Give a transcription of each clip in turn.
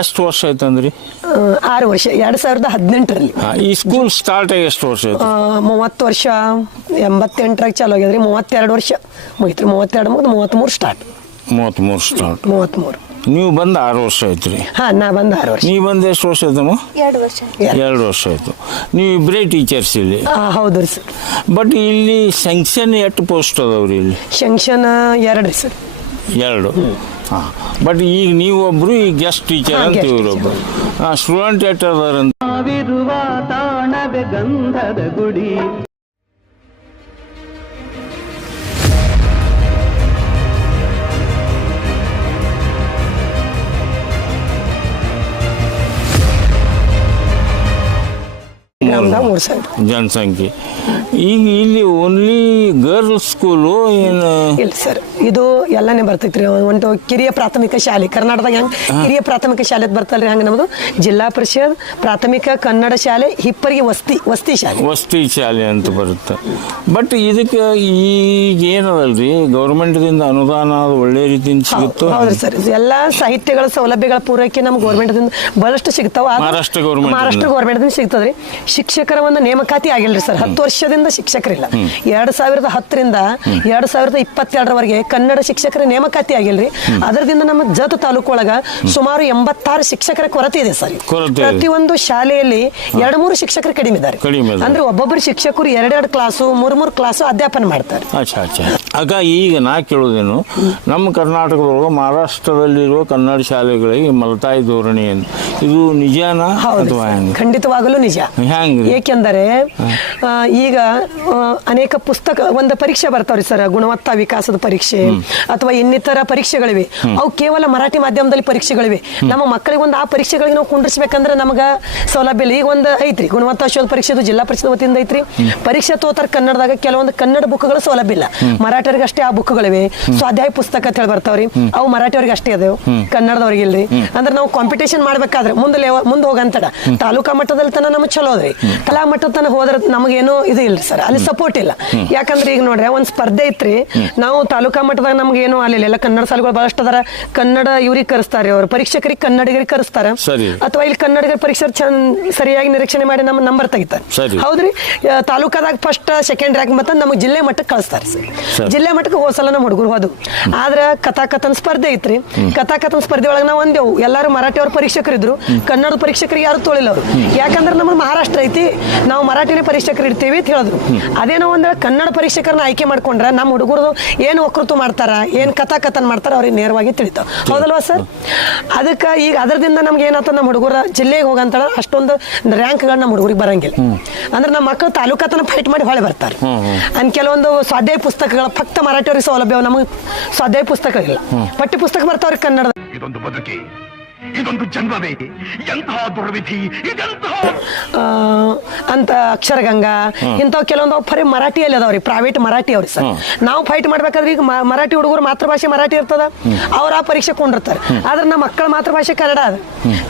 ಎಷ್ಟು ವರ್ಷ ಆಯ್ತಂದ್ರಿ ಆರು ವರ್ಷ ಎರಡ್ ಸಾವಿರದ ಹದಿನೆಂಟರಲ್ಲಿ. ಹಾ, ಈ ಸ್ಕೂಲ್ ಸ್ಟಾರ್ಟ್ ಆಗಿ ಎಷ್ಟು ವರ್ಷ ಆಯ್ತು? ಮೂವತ್ತು ವರ್ಷ ಎಂಬತ್ತೆಂಟರಾಗ ಚಾಲು ಆಗ್ಯದ್ರಿ ಮೂವತ್ತೆರಡು ವರ್ಷ ಮುಗಿತ್ರಿ ಮೂವತ್ತೆರಡು ಮುಗಿದು ಮೂವತ್ತ್ಮೂರು ಸ್ಟಾರ್ಟ್ ಮೂವತ್ತ್ಮೂರು ಸ್ಟಾರ್ಟ್ ಮೂವತ್ತ್ಮೂರು. ನೀವು ಬಂದು ಆರು ವರ್ಷ ಆಯ್ತ್ರಿ? ಹಾ ನಾ ಬಂದು ಆರು ವರ್ಷ. ನೀವು ಬಂದು ಎಷ್ಟು ವರ್ಷ ಆಯ್ತಮ್ಮ? ಎರಡು ವರ್ಷ. ಎರಡು. ವರ್ಷ ಆಯಿತು. ನೀವು ಇಬ್ಬರೇ ಟೀಚರ್ಸ್ ಇಲ್ಲಿ? ಆ, ಹೌದು ರೀ ಸರ್. ಬಟ್ ಇಲ್ಲಿ ಸ್ಯಾಂಕ್ಷನ್ ಎಷ್ಟು ಪೋಸ್ಟ್ ಅದಾವ್ರಿ ಇಲ್ಲಿ? ಶಂಕ್ಷನ್ ಎರಡು ರೀ ಸರ್. ಎರಡು. ಹಾಂ. ಬಟ್ ಈಗ ನೀವೊಬ್ರು ಈ ಗೆಸ್ಟ್ ಟೀಚರ್ ಅಂತ ಇವರೊಬ್ರು. ಸ್ಟೂಡೆಂಟ್ ಅದಾರಂತ ಗಂಧದ ಗುಡಿ. ಜನಸಂಖ್ಯೆ. ಈಗ ಇಲ್ಲಿ ಓನ್ಲಿ ಗರ್ಲ್ಸ್ ಸ್ಕೂಲು ಏನು? ಇಲ್ಲ ಸರ್ ಇದು ಎಲ್ಲಾನೇ ಬರ್ತೈತ್ರಿ. ಒಂದು ಕಿರಿಯ ಪ್ರಾಥಮಿಕ ಶಾಲೆ ಕರ್ನಾಟಕದಾಗ ಹೆಂಗ್ ಕಿರಿಯ ಪ್ರಾಥಮಿಕ ಶಾಲೆ ಬರ್ತಲ್ರಿ ಹಂಗ ನಮ್ದು? ಜಿಲ್ಲಾ ಪರಿಷತ್ ಪ್ರಾಥಮಿಕ ಕನ್ನಡ ಶಾಲೆ ಹಿಪ್ಪರಿಗೆ ವಸ್ತಿ ವಸ್ತಿ ಶಾಲೆ. ವಸ್ತಿ ಶಾಲೆ ಅಂತ ಬರುತ್ತೆ. ಬಟ್ ಇದಕ್ಕೆ ಈಗ ಏನದಲ್ರಿ? ಗೌರ್ಮೆಂಟ್ದಿಂದ ಅನುದಾನ ಅದು ಒಳ್ಳೆ ರೀತಿಯಿಂದ ಸಿಗುತ್ತೋ? ಹೌದ್ರಿ ಸರ್ ಎಲ್ಲಾ ಸಾಹಿತ್ಯಗಳ ಸೌಲಭ್ಯಗಳ ಪೂರೈಕೆ ನಮ್ಮ ಗೌರ್ಮೆಂಟ್ದಿಂದ ಬಹಳಷ್ಟು ಸಿಗ್ತಾವ. ಮಹಾರಾಷ್ಟ್ರ ಗೌರ್ಮೆಂಟ್. ಮಹಾರಾಷ್ಟ್ರ ಗೌರ್ಮೆಂಟ್ದಿಂದ ಸಿಗ್ತದ್ರಿ. ಶಿಕ್ಷಕರ ಒಂದು ನೇಮಕಾತಿ ಆಗಿಲ್ರಿ ಸರ್. ಹತ್ತು ವರ್ಷದಿಂದ ಶಿಕ್ಷಕರಿಲ್ಲ. ಎರಡ್ ಸಾವಿರದ ಹತ್ತರಿಂದ ಎರಡ್ ಸಾವಿರದ ಇಪ್ಪತ್ತೆರಡರವರೆಗೆ ಕನ್ನಡ ಶಿಕ್ಷಕರ ನೇಮಕಾತಿ ಆಗಿಲ್ರಿ. ಅದರದಿಂದ ನಮ್ಮ ಜತ್ ತಾಲೂಕು ಒಳಗ ಸುಮಾರು ಎಂಬತ್ತಾರು ಶಿಕ್ಷಕರ ಕೊರತೆ ಇದೆ ಸರ್. ಪ್ರತಿಯೊಂದು ಶಾಲೆಯಲ್ಲಿ ಎರಡು ಮೂರು ಶಿಕ್ಷಕರು ಕಡಿಮೆ ಇದ್ದಾರೆ. ಅಂದ್ರೆ ಒಬ್ಬೊಬ್ಬರು ಶಿಕ್ಷಕರು ಎರಡೆರಡು ಕ್ಲಾಸು ಮೂರ್ ಮೂರು ಕ್ಲಾಸು ಅಧ್ಯಾಪನ ಮಾಡ್ತಾರೆ. ಆಗ ಈಗ ನಾ ಕೇಳೋದೇನು ನಮ್ಮ ಕರ್ನಾಟಕದೊಳಗೆ ಮಹಾರಾಷ್ಟ್ರದಲ್ಲಿರುವ ಕನ್ನಡ ಶಾಲೆಗಳಿಗೆ ಮಲತಾಯಿ ಧೋರಣೆ ಇದು ನಿಜಾನ ಅಥವಾ. ಹೆಂಗೆ? ಖಂಡಿತವಾಗಲೂ ನಿಜ. ಹೆಂಗ್ರಿ? ಏಕೆಂದರೆ ಆ, ಈಗ ಅನೇಕ ಪುಸ್ತಕ ಒಂದು ಪರೀಕ್ಷೆ ಬರ್ತಾವ್ರಿ ಸರ್ ಗುಣವತ್ತಾ ವಿಕಾಸದ ಪರೀಕ್ಷೆ ಅಥವಾ ಇನ್ನಿತರ ಪರೀಕ್ಷೆಗಳಿವೆ. ಅವು ಕೇವಲ ಮರಾಠಿ ಮಾಧ್ಯಮದಲ್ಲಿ ಪರೀಕ್ಷೆಗಳಿವೆ. ನಮ್ಮ ಮಕ್ಕಳಿಗೆ ಒಂದು ಆ ಪರೀಕ್ಷೆಗಳಿಗೆ ನಾವು ಕುಂಡ್ರಿಸ್ಬೇಕಂದ್ರೆ ನಮಗ ಸೌಲಭ್ಯ ಇಲ್ಲ. ಈಗ ಒಂದು ಐತ್ರಿ ಗುಣವತ್ತಾ ಶೋಧ ಪರೀಕ್ಷೆ ಜಿಲ್ಲಾ ಪರಿಷತ್ ವತಿಯಿಂದ ಐತ್ರಿ. ಪರೀಕ್ಷೆ ತೋತಾರ ಕನ್ನಡದಾಗ ಕೆಲವೊಂದು ಕನ್ನಡ ಬುಕ್ಗಳು ಸೌಲಭ್ಯ ಇಲ್ಲ. ಮರಾಠಿಯವರಿಗೆ ಅಷ್ಟೇ ಆ ಬುಕ್ಗಳಿವೆ. ಸ್ವಾಧ್ಯಾಯ ಪುಸ್ತಕ ಅಂತ ಹೇಳಿ ಬರ್ತಾವ್ರಿ. ಅವು ಮರಾಠಿಯವ್ರಿಗೆ ಅಷ್ಟೇ ಅದಾವ. ಕನ್ನಡದವ್ರಿಗೆ ಇಲ್ರಿ. ಅಂದ್ರೆ ನಾವು ಕಾಂಪಿಟೇಷನ್ ಮಾಡ್ಬೇಕಾದ್ರೆ ಮುಂದೆ ಮುಂದೆ ಹೋಗಂತಡ. ತಾಲೂಕಾ ಮಟ್ಟದಲ್ಲಿ ತನ ನಮಗೆ ಚಲೋ ಅದ್ರಿ. ಕಲಾ ಮಟ್ಟದ ತನಕ ಹೋದ್ರ ನಮಗೇನು ಇದು ಇಲ್ರಿ ಸರ್ ಅಲ್ಲಿ ಸಪೋರ್ಟ್ ಇಲ್ಲ. ಯಾಕಂದ್ರೆ ಈಗ ನೋಡ್ರಿ ಒಂದ್ ಸ್ಪರ್ಧೆ ಐತ್ರಿ. ನಾವು ತಾಲೂಕಾ ಮಟ್ಟದಾಗ ನಮ್ಗೆ ಏನು ಆಗಲಿಲ್ಲ. ಎಲ್ಲ ಕನ್ನಡ ಸಾಲುಗಳು ಬಹಳಷ್ಟು ಅದಾರ. ಕನ್ನಡ ಇವ್ರಿಗೆ ಕರೆಸ್ತಾರೆ ಅವ್ರು. ಪರೀಕ್ಷಕರಿಗೆ ಕನ್ನಡಿಗರಿಗೆ ಕರೆಸ್ತಾರೆ. ಅಥವಾ ಇಲ್ಲಿ ಕನ್ನಡಿಗರ ಪರೀಕ್ಷೆ ಚಂದ ಸರಿಯಾಗಿ ನಿರೀಕ್ಷಣೆ ಮಾಡಿ ನಮ್ಮ ನಂಬರ್ ತೆಗಿತಾರೆ. ಹೌದ್ರಿ? ತಾಲೂಕಾದಾಗ ಫಸ್ಟ್ ಸೆಕೆಂಡ್ ರ್ಯಾಂಕ್ ಮತ್ತ ನಮಗೆ ಜಿಲ್ಲೆ ಮಟ್ಟಕ್ಕೆ ಕಳಿಸ್ತಾರೆ ಸರ್. ಜಿಲ್ಲೆ ಮಟ್ಟಕ್ಕೆ ಹೋಸಲ ನಮ್ಮ ಹುಡುಗರು ಹೋದವು. ಆದ್ರೆ ಕಥಾಕಥನ ಸ್ಪರ್ಧೆ ಐತ್ರಿ. ಕಥಾಕಥನ ಸ್ಪರ್ಧೆ ಒಳಗೆ ನಾವು ಒಂದೇವು ಎಲ್ಲರೂ ಮರಾಠಿಯವ್ರ ಪರೀಕ್ಷಕರಿದ್ರು. ಕನ್ನಡ ಪರೀಕ್ಷಕರಿಗೆ ಯಾರು ತೊಳಿಲ್ಲ ಅವರು. ಯಾಕಂದ್ರೆ ನಮ್ಮ ಮಹಾರಾಷ್ಟ್ರ ಐತಿ. ನಾವು ಮರಾಠಿನೇ ಪರೀಕ್ಷಕರು ಇಡ್ತೀವಿ ಅಂತ ಹೇಳಿದ್ರು. ಅದೇನೋ ಒಂದ ಕನ್ನಡ ಪರೀಕ್ಷಕರನ್ನ ಆಯ್ಕೆ ಮಾಡ್ಕೊಂಡ್ರೆ ನಮ್ಮ ಹುಡುಗರು ಏನು ವಕೃತು ಮಾಡ್ತಾರ ಏನು ಕಥಾಕಥನ ಮಾಡ್ತಾರ ಅವ್ರಿಗೆ ನೇರವಾಗಿ ತಿಳಿತಾವ ಹೌದಲ್ವಾ ಸರ್? ಅದಕ್ಕೆ ಈಗ ಅದರದಿಂದ ನಮ್ಗೆ ಏನಾಯ್ತು ನಮ್ಮ ಹುಡುಗರ ಜಿಲ್ಲೆಗೆ ಹೋಗಂತ ಅಷ್ಟೊಂದು ರ್ಯಾಂಕ್ಗಳು ನಮ್ಮ ಹುಡುಗರಿಗೆ ಬರಂಗಿಲ್ಲ. ಅಂದ್ರೆ ನಮ್ಮ ಮಕ್ಕಳು ತಾಲೂಕಾತನ ಫೈಟ್ ಮಾಡಿ ಹೊಳೆ ಬರ್ತಾರೆ. ಅಂದ್ ಕೆಲವೊಂದು ಸ್ವಾಧ್ಯಾಯ ಪುಸ್ತಕಗಳ ಫಕ್ತ ಮರಾಠಿಯವ್ರಿಗೆ ಸೌಲಭ್ಯ ನಮಗೆ ಸ್ವಾಧ್ಯಾಯ ಪುಸ್ತಕ ಇಲ್ಲ ಪಠ್ಯ ಪುಸ್ತಕ ಬರ್ತಾವ್ರಿ ಕನ್ನಡ ಇದೊಂದು ಬದುಕಿ. ಇದೊಂದು ಜನ್ಮವೇ. ಎಂತಹ ದುರ್ವಿಧಿ ಇದೆಂತಹ ಅಂತ ಅಕ್ಷರಗಂಗಾ ಇಂಥವು ಕೆಲವೊಂದು ಫರಿ ಮರಾಠಿಯಲ್ಲಿ ಅದಾವ್ರಿ ಪ್ರೈವೇಟ್ ಮರಾಠಿ ಅವ್ರಿ ಸರ್. ನಾವು ಫೈಟ್ ಮಾಡ್ಬೇಕಾದ್ರೆ ಈಗ ಮರಾಠಿ ಹುಡುಗರು ಮಾತೃಭಾಷೆ ಮರಾಠಿ ಇರ್ತದ ಅವ್ರ ಆ ಪರೀಕ್ಷೆ ಕೊಂಡಿರ್ತಾರೆ. ಆದ್ರೆ ನಮ್ಮ ಮಕ್ಕಳ ಮಾತೃಭಾಷೆ ಕನ್ನಡ ಅದ.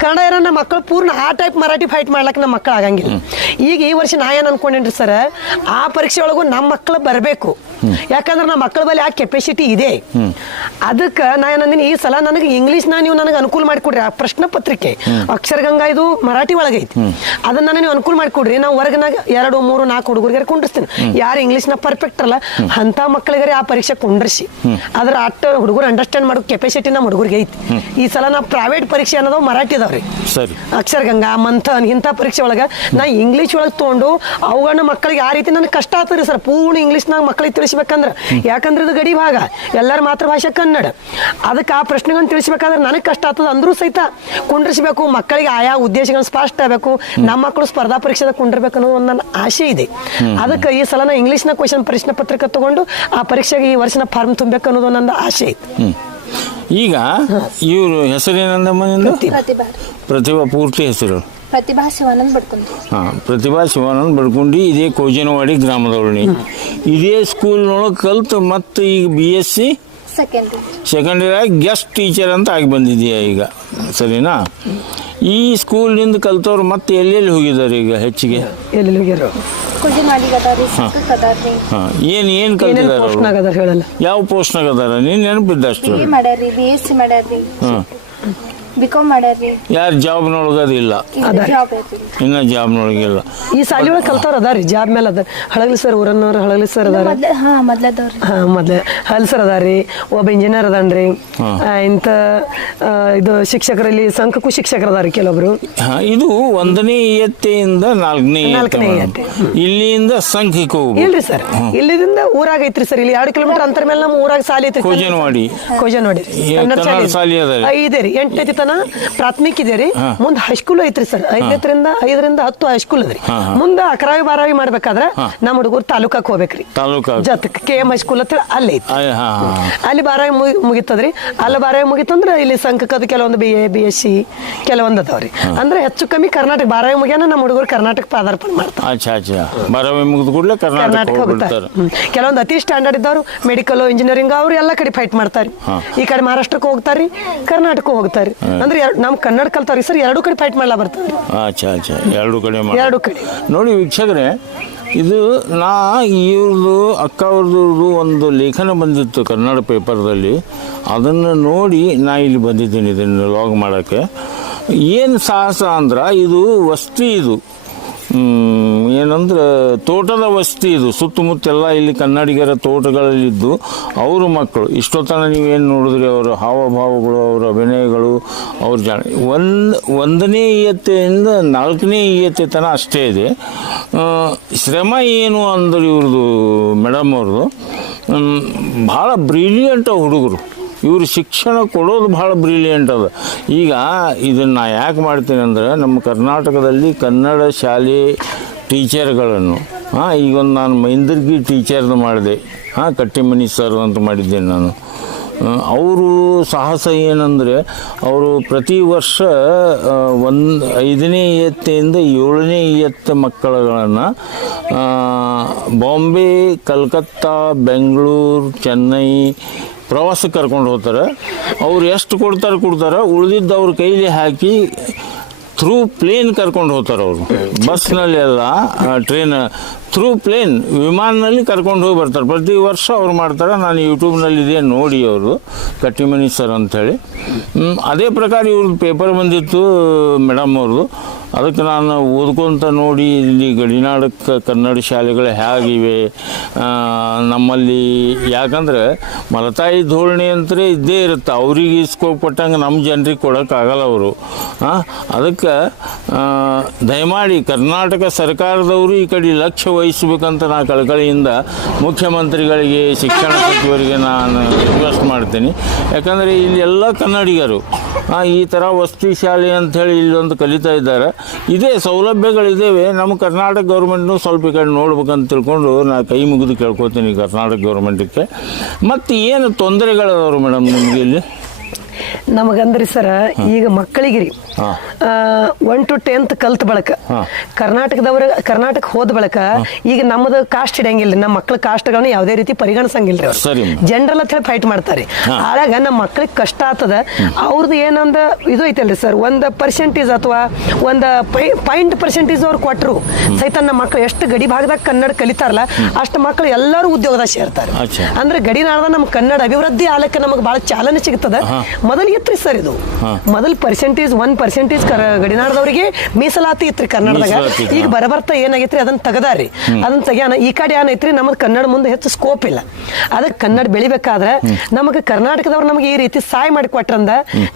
ಕನ್ನಡ ಇರೋ ನಮ್ಮ ಮಕ್ಕಳು ಪೂರ್ಣ ಆ ಟೈಪ್ ಮರಾಠಿ ಫೈಟ್ ಮಾಡ್ಲಕ್ಕೆ ನಮ್ಮ ಮಕ್ಕಳು ಆಗಂಗಿಲ್ಲ. ಈಗ ಈ ವರ್ಷ ನಾ ಏನ್ ಅನ್ಕೊಂಡೇನ್ರಿ ಸರ್ ಆ ಪರೀಕ್ಷೆ ಒಳಗೂ ನಮ್ಮ ಮಕ್ಕಳು ಬರಬೇಕು. ಯಾಕಂದ್ರೆ ನಮ್ಮ ಮಕ್ಕಳ ಬಳಿ ಆ ಕೆಪಾಸಿಟಿ ಇದೆ. ಅದಕ್ಕೆ ನಾ ಏನಂದಿನಿ ಈ ಸಲ ನನಗೆ ಇಂಗ್ಲೀಷ್ನ ನೀವು ನನಗೆ ಅನುಕೂಲ ಮಾಡಿಕೊಡ್ರಿ ಆ ಪ್ರಶ್ನೆ ಪತ್ರಿಕೆ. ಅಕ್ಷರಗಂಗಾ ಇದು ಮರಾಠಿ ಒಳಗೆ ಐತಿ. ಅದನ್ನ ನೀವು ಅನುಕೂಲ ಮಾಡಿಕೊಡ್ರಿ ನಾವು ಹೊರಗನಾಗ ಎರಡು ಮೂರು ನಾಲ್ಕು ಹುಡುಗರಿಗೆ ಕುಂಡ್ರಿಸ್ತೀನಿ. ಯಾರು ಇಂಗ್ಲೀಷ್ನ ಪರ್ಫೆಕ್ಟ್ ಅಲ್ಲ ಅಂತ ಮಕ್ಕಳಿಗೆ ಆ ಪರೀಕ್ಷೆ ಕುಂಡ್ರಿಸಿ. ಅದ್ರ ಅಟ್ಟ ಹುಡುಗರು ಅಂಡರ್ಸ್ಟ್ಯಾಂಡ್ ಮಾಡೋ ಕೆಪಾಸಿಟಿ ನಮ್ಮ ಹುಡುಗರಿಗೆ ಐತಿ. ಈ ಸಲ ನಾವು ಪ್ರೈವೇಟ್ ಪರೀಕ್ಷೆ ಅನ್ನೋದು ಮರಾಠಿ ಅದಾವ್ರಿ. ಅಕ್ಷರಗಂಗಾ ಮಂಥನ್ ಇಂಥ ಪರೀಕ್ಷೆ ಒಳಗ ನಾ ಇಂಗ್ಲೀಷ್ ಒಳಗೆ ತೊಗೊಂಡು ಅವುಗಳನ್ನ ಮಕ್ಕಳಿಗೆ ಆ ರೀತಿ ನನಗೆ ಕಷ್ಟ ಆಗ್ತದೆ ಸರ್. ಪೂರ್ಣ ಇಂಗ್ಲೀಷ್ನಾಗ ಮಕ್ಕಳಿಗೆ ತಿಳಿಸ್ಬೇಕಂದ್ರೆ. ಯಾಕಂದ್ರೆ ಇದು ಗಡಿ ಭಾಗ. ಎಲ್ಲರ ಮಾತೃಭಾಷೆ ಕನ್ನಡ. ಅದಕ್ಕೆ ಆ ಪ್ರಶ್ನೆಗಳನ್ನ ತಿಳಿಸ್ಬೇಕಾದ್ರೆ ನನಗೆ ಕಷ್ಟ ಆಗ್ತದೆ ಅಂದ್ರೂ ಸಹಿತ ಕುಂಡ್ರಿಸ್ಬೇಕು ಮಕ್ಕಳಿಗೆ ಆಯಾ ಉದ್ದೇಶಗಳು ಸ್ಪಷ್ಟ ಆಗಬೇಕು ನಮ್ಮ ಮಕ್ಕಳು ಸ್ಪರ್ಧಾ ಪರೀಕ್ಷೆದಾಗ ಕುಂಡಿರ್ಬೇಕು ಅನ್ನೋ ಒಂದು ನನ್ನ ಆಸೆ ಇದೆ. ಅದಕ್ಕೆ ಈ ಸಲ ನಾ ಇಂಗ್ಲೀಷ್ನ ಕ್ವಶನ್ ಪ್ರಶ್ನೆ ಪತ್ರಿಕೆ ತಗೊಂಡು ಆ ಪರೀಕ್ಷೆಗೆ ಈ ವರ್ಷನ ಫಾರ್ಮ್ ತುಂಬಬೇಕು ಅನ್ನೋದು ನನ್ನ ಆಸೆ ಇದೆ. ಈಗ ಇವರು ಹೆಸರೇನಂದ ನಿಂದು? ಪ್ರತಿಭಾ. ಪ್ರತಿಭಾ. ಪೂರ್ತಿ ಹೆಸರು? ಪ್ರತಿಭಾ ಶಿವಾನಂದ್ ಬಡ್ಕೊಂಡ್ರಿ ಹಾಂ ಪ್ರತಿಭಾ ಶಿವಾನಂದ್ ಬಡ್ಕೊಂಡಿ ಇದೇ ಕೋಜನವಾಡಿ ಗ್ರಾಮದವಳಿ ಇದೇ ಸ್ಕೂಲ್ನೊಳಗೆ ಕಲ್ತು ಮತ್ತೆ ಈಗ B S C secondary second year ಆಗಿ ಗೆಸ್ಟ್ ಟೀಚರ್ ಅಂತ ಆಗಿ ಬಂದಿದೆಯಾ ಈಗ? ಸರಿನಾ? ಈ ಸ್ಕೂಲ್ನಿಂದ ಕಲ್ತವ್ರು ಮತ್ತೆ ಎಲ್ಲೆಲ್ಲಿ ಹೋಗಿದ್ದಾರೆ ಈಗ ಹೆಚ್ಚಿಗೆ? ಎಲ್ಲಿ ಹೋಗ್ಯಾರ ಕುಜಿನಾಡಿ ಅದಾರಿ ಸಿಕ್ಕಕ್ ಅದಾರಿ ಹಾಂ. ಏನು ಏನು ಕಲ್ತಿದ್ದಾರೆ ಪೋಸ್ಟ್ನಾಗ ಅವರು? ಅದಾರ ಹೇಳಲ್ಲ. ಯಾವ ಪೋಸ್ಟ್ನಾಗ ಅದಾರ? ನೀನು ನೆನಪಿದ್ದಷ್ಟು ಬಿ ಮಾಡ್ಯಾರಿ ಬಿ ಎಸ್ ಸಿ ಮಾಡ್ಯಾರಿ ಹಾಂ. ಬಿ ಮಾಡ್ಯಾರಿ ಯಾರು ಜಾಬ್ನೊಳಗದಿಲ್ಲ ಜಾಬ್ ಐತಿ ಇನ್ನ ಜಾಬ್ನೊಳಗಿಲ್ಲ ಈ ಸಾಲಿ ಒಳಗೆ ಕಲ್ತವ್ರು ಅದಾರಿ ಜಾಬ್ ಮೇಲೆ ಅದ. ಹಳಗಲಿ ಸರ್ ಊರನ್ನವ್ರು ಹಳಗಲಿ ಸರ್ ಅದಾರ ಮೊದ್ಲ ಹಾ ಮೊದ್ಲದವ್ರಿ ಹಾ ಮೊದ್ಲು ಸರ್ ಅದಾರಿ ಒಬ್ಬ ಇಂಜಿನಿಯರ್ ಅದಾನ್ರಿ. ಆ, ಇಂಥ ಆ, ಇದು ಶಿಕ್ಷಕರಲ್ಲಿ ಸಂಕಕ್ಕೂ ಶಿಕ್ಷಕರ ಅದಾರಿ ಕೆಲವೊಬ್ರು ಹಾ, ಇದು ಒಂದನೇ ಇಯತ್ತೆಯಿಂದ ನಾಲ್ಕನೇ ಇಯತ್ತೆ ನಾಲ್ಕನೇ ಮೇಡಮ್. ಇಲ್ಲಿಂದ ಸಂಖ್ಯಕ್ಕೆ ಹೋಗ್ಬೇಕು. ಇಲ್ರಿ ಸರ್ ಇಲ್ಲಿದಿಂದ ಊರಾಗ ಐತ್ರಿ ಸರ್ ಇಲ್ಲಿ ಎರಡು ಕಿಲೋಮೀಟರ್ ಅಂತರ ಮೇಲೆ ನಮ್ಮ ಊರಾಗ ಸಾಲಿ ಐತ್ರಿ ಕೋಜನವಾಡಿ. ಕೋಜನವಾಡಿ ಈ ಕನ್ನಡ ಶಾಲೆ ಅದ ರೀ? ಇದೆ ರೀ ಎಂಟನೇ ತನ ಪ್ರಾಥಮಿಕ ಇದೆ ರೀ. ಮುಂದೆ ಹೈಸ್ಕೂಲ್ ಐತ್ರಿ ಸರ್. ಐದರಿಂದ ಐದರಿಂದ ಹತ್ತು ಹೈಸ್ಕೂಲ್ ಅದ್ರಿ. ಮುಂದೆ ಅಕರಾವಿ ಬಾರಾವಿ ಮಾಡ್ಬೇಕಾದ್ರೆ ನಮ್ಮ ಹುಡುಗರು ತಾಲೂಕಕ್ಕೆ ಹೋಗ್ಬೇಕ್ರಿ. ಜತ್ ಕೆ ಎಂ ಹೈಸ್ಕೂಲ್ ಹತ್ರ ಅಲ್ಲಿ ಅಲ್ಲಿ ಬಾರಾವಿ ಮುಗಿ ಮುಗಿತದ್ರಿ. ಅಲ್ಲಿ ಬಾರಾವಿ ಮುಗಿತಂದ್ರ ಇಲ್ಲಿ ಸಂಕದ ಕೆಲವೊಂದು B A B S C ಕೆಲವೊಂದು ಅದಾವ್ರಿ. ಅಂದ್ರೆ ಹೆಚ್ಚು ಕಮ್ಮಿ ಕರ್ನಾಟಕ ಬಾರಾವಿ ಮುಗಿಯನ ನಮ್ಮ ಹುಡುಗರು ಕರ್ನಾಟಕ ಪಾದಾರ್ಪಣೆ ಮಾಡ್ತಾರೆ. ಕರ್ನಾಟಕ ಹೋಗ್ತಾರೆ ಕೆಲವೊಂದು ಅತಿ ಸ್ಟ್ಯಾಂಡರ್ಡ್ ಇದ್ದವರು ಮೆಡಿಕಲ್ ಇಂಜಿನಿಯರಿಂಗ್ ಅವ್ರು ಎಲ್ಲ ಕಡೆ ಫೈಟ್ ಮಾಡ್ತಾರೆ ಈ ಕಡೆ ಮಹಾರಾಷ್ಟ್ರಕ್ಕೆ ಹೋಗ್ತಾರೆ ಕರ್ನಾಟಕ ಹೋಗ್ತಾರೆ ಅಂದ್ರೆ ಎರಡು ನಮ್ ಕನ್ನಡ ಕಲ್ತವ್ರಿ ಸರ್ ಎರಡು ಕಡೆ ಫೈಟ್ ಮಾಡ್ಲಾ ಬರ್ತದೆ. ಅಚ್ಚಾ ಅಚ್ಚಾ ಎರಡು ಕಡೆ ಮಾಡಿ ಎರಡು ಕಡೆ. ನೋಡಿ ವೀಕ್ಷಕರೇ ಇದು ನಾ ಇವ್ರದ್ದು ಅಕ್ಕ ಅವ್ರದ್ದು ಒಂದು ಲೇಖನ ಬಂದಿತ್ತು ಕನ್ನಡ ಪೇಪರ್ದಲ್ಲಿ. ಅದನ್ನು ನೋಡಿ ನಾ ಇಲ್ಲಿ ಬಂದಿದ್ದೀನಿ ಇದನ್ನು ಲಾಗ್ ಮಾಡೋಕ್ಕೆ. ಏನು ಸಾಹಸ ಅಂದ್ರೆ ಇದು ವಸ್ತಿ ಇದು. ಏನಂದ್ರೆ ತೋಟದ ವಸ್ತಿ ಇದು. ಸುತ್ತಮುತ್ತೆಲ್ಲ ಇಲ್ಲಿ ಕನ್ನಡಿಗರ ತೋಟಗಳಲ್ಲಿದ್ದು ಅವ್ರ ಮಕ್ಕಳು. ಇಷ್ಟೊತ್ತನ ನೀವೇನು ನೋಡಿದ್ರಿ ಅವರ ಹಾವಭಾವಗಳು, ಅವರ ಅಭಿನಯಗಳು, ಅವ್ರ ಜನ. ಒಂದು, ಒಂದನೇ ಈಯತೆಯಿಂದ ನಾಲ್ಕನೇ ಈಯತೆ ತನ ಅಷ್ಟೇ ಇದೆ. ಶ್ರಮ ಏನು ಅಂದ್ರೆ ಇವ್ರದ್ದು ಮೇಡಮ್ ಅವ್ರದ್ದು ಭಾಳ ಬ್ರಿಲಿಯಂಟ್ ಹುಡುಗರು. ಇವರು ಶಿಕ್ಷಣ ಕೊಡೋದು ಭಾಳ ಬ್ರಿಲಿಯಂಟ್ ಅದ. ಈಗ ಇದನ್ನು ನಾ ಯಾಕೆ ಮಾಡ್ತೀನಿ ಅಂದರೆ ನಮ್ಮ ಕರ್ನಾಟಕದಲ್ಲಿ ಕನ್ನಡ ಶಾಲೆ ಟೀಚರ್ಗಳನ್ನು, ಹಾಂ, ಈಗೊಂದು ನಾನು ಮೈಂದರ್ಗಿ ಟೀಚರ್ನ ಮಾಡಿದೆ, ಹಾಂ, ಕಟ್ಟಿಮನಿ ಸರ್ ಅಂತ ಮಾಡಿದ್ದೇನೆ ನಾನು. ಅವರು ಸಾಹಸ ಏನಂದರೆ ಅವರು ಪ್ರತಿ ವರ್ಷ ಒಂದು ಐದನೇ ಇಯತ್ತೆಯಿಂದ ಏಳನೇ ಇಯತ್ತ ಮಕ್ಕಳುಗಳನ್ನು ಬಾಂಬೆ, ಕಲ್ಕತ್ತಾ, ಬೆಂಗಳೂರು, ಚೆನ್ನೈ ಪ್ರವಾಸಕ್ಕೆ ಕರ್ಕೊಂಡು ಹೋಗ್ತಾರೆ. ಅವ್ರು ಎಷ್ಟು ಕೊಡ್ತಾರೆ ಕೊಡ್ತಾರೆ, ಉಳಿದಿದ್ದ ಅವ್ರ ಕೈಲಿ ಹಾಕಿ ಥ್ರೂ ಪ್ಲೇನ್ ಕರ್ಕೊಂಡು ಹೋಗ್ತಾರೆ ಅವರು. ಬಸ್ನಲ್ಲಿ ಅಲ್ಲ ಟ್ರೈನ್ ಥ್ರೂ ಪ್ಲೇನ್ ವಿಮಾನದಲ್ಲಿ ಕರ್ಕೊಂಡು ಹೋಗಿ ಬರ್ತಾರೆ. ಪ್ರತಿ ವರ್ಷ ಅವ್ರು ಮಾಡ್ತಾರೆ. ನಾನು ಯೂಟ್ಯೂಬ್ನಲ್ಲಿ ಇದೆ ನೋಡಿ ಅವರು, ಕಟ್ಟಿಮನಿ ಸರ್ ಅಂಥೇಳಿ. ಅದೇ ಪ್ರಕಾರ ಇವ್ರದ್ದು ಪೇಪರ್ ಬಂದಿತ್ತು ಮೇಡಮ್ ಅವ್ರದ್ದು ಅದಕ್ಕೆ ನಾನು ಓದ್ಕೊಂತ ನೋಡಿ, ಇಲ್ಲಿ ಗಡಿನಾಡಕ್ಕೆ ಕನ್ನಡ ಶಾಲೆಗಳು ಹೇಗಿವೆ ನಮ್ಮಲ್ಲಿ, ಯಾಕಂದ್ರೆ ಮಲತಾಯಿ ಧೋರಣೆ ಅಂತಲೇ ಇದ್ದೇ ಇರುತ್ತೆ. ಅವ್ರಿಗೆ ಇಸ್ಕೊಟ್ಪಟ್ಟಂಗೆ ನಮ್ಮ ಜನರಿಗೆ ಕೊಡೋಕ್ಕಾಗಲ್ಲ ಅವರು. ಅದಕ್ಕೆ ದಯಮಾಡಿ ಕರ್ನಾಟಕ ಸರ್ಕಾರದವರು ಈ ಕಡೆ ಲಕ್ಷ್ಯ ವಹಿಸ್ಬೇಕಂತ ನಾನು ಕಳಕಳಿಯಿಂದ ಮುಖ್ಯಮಂತ್ರಿಗಳಿಗೆ, ಶಿಕ್ಷಣ ಸಚಿವರಿಗೆ ನಾನು ರಿಕ್ವೆಸ್ಟ್ ಮಾಡ್ತೀನಿ. ಯಾಕಂದರೆ ಇಲ್ಲಿ ಎಲ್ಲ ಕನ್ನಡಿಗರು ಈ ಥರ ವಸತಿ ಶಾಲೆ ಅಂಥೇಳಿ ಇಲ್ಲೊಂದು ಕಲಿತಾ ಇದ್ದಾರೆ. ಇದೇ ಸೌಲಭ್ಯಗಳಿದ್ದೇವೆ. ನಮ್ಮ ಕರ್ನಾಟಕ ಗೌರ್ಮೆಂಟ್ನು ಸ್ವಲ್ಪ ಈ ಕಡೆ ನೋಡ್ಬೇಕಂತ ತಿಳ್ಕೊಂಡು ನಾ ಕೈ ಮುಗಿದು ಕೇಳ್ಕೊತೀನಿ ಕರ್ನಾಟಕ ಗೌರ್ಮೆಂಟಕ್ಕೆ ಮತ್ತು ಏನು ತೊಂದರೆಗಳವರು ಮೇಡಮ್ ನಿಮಗೆ ಇಲ್ಲಿ? ನಮಗಂದ್ರೆ ಸರ, ಈಗ ಮಕ್ಕಳಿಗೆ ರೀ. ಒನ್ ಟು ಟೆಂತ್ ಕಲ್ತ್ ಬಳಕ. ಕರ್ನಾಟಕದವ್ರ ಕರ್ನಾಟಕ ಹೋದ ಬಳಕ ಈಗ ನಮ್ಮದು ಕಾಸ್ಟ್ ಹಿಡಿಯಂಗಿಲ್ಲ ನಮ್ಮ ಮಕ್ಳ ಕಾಸ್ಟ್ಗಳನ್ನ ಯಾವುದೇ ರೀತಿ ಪರಿಗಣಿಸಂಗಿಲ್ರಿ ಅವ್ರು. ಜನರಲ್ ಅಂತ ಹೇಳಿ ಫೈಟ್ ಮಾಡ್ತಾರೆ. ಆದಾಗ ನಮ್ಮ ಮಕ್ಳಿಗೆ ಕಷ್ಟ ಆತದ ಅವ್ರದ್ದು ಏನಂದ ಇದು ಐತಲ್ರಿ ಸರ್ ಒಂದ್ ಪರ್ಸೆಂಟೇಜ್ ಅಥವಾ ಒಂದು ಪಾಯಿಂಟ್ ಪರ್ಸೆಂಟೇಜ್ ಅವ್ರು ಕೊಟ್ಟರು ಸಹಿತ ನಮ್ಮ ಮಕ್ಳು ಎಷ್ಟು ಗಡಿ ಭಾಗದಾಗ ಕನ್ನಡ ಕಲಿತಾರಲ್ಲ ಅಷ್ಟು ಮಕ್ಳು ಎಲ್ಲರೂ ಉದ್ಯೋಗದಾಗ ಸೇರ್ತಾರೆ. ಅಂದ್ರೆ ಗಡಿನಾಡದ ನಮ್ಮ ಕನ್ನಡ ಅಭಿವೃದ್ಧಿ ಆಲಕ್ಕೆ ನಮಗೆ ಬಹಳ ಚಾಲನೆ ಸಿಗ್ತದ. ಮೊದಲು ಎತ್ತರಿ ಸರ್ ಇದು. ಮೊದಲು ಪರ್ಸೆಂಟೇಜ್ ಒನ್ ಪರ್ಸೆಂಟೇಜ್ ಗಡಿನಾಡದವರಿಗೆ ಮೀಸಲಾತಿ ಇತ್ರಿ ಕನ್ನಡದಾಗ. ಈಗ ಬರಬರ್ತ ಏನಾಗೈತ್ರಿ ಅದನ್ನ ತೆಗದಾರಿ ಅದನ್ನ ತೆಗ್ಯಾನ ಈ ಕಡೆ ಏನೈತ್ರಿ ನಮ್ದು ಕನ್ನಡ ಮುಂದೆ ಹೆಚ್ಚು ಸ್ಕೋಪ್ ಇಲ್ಲ. ಅದಕ್ಕೆ ಕನ್ನಡ ಬೆಳಿಬೇಕಾದ್ರೆ ನಮಗೆ ಕರ್ನಾಟಕದವ್ರು ನಮಗೆ ಈ ರೀತಿ ಸಹಾಯ ಮಾಡಿ ಕೊಟ್ರಂದ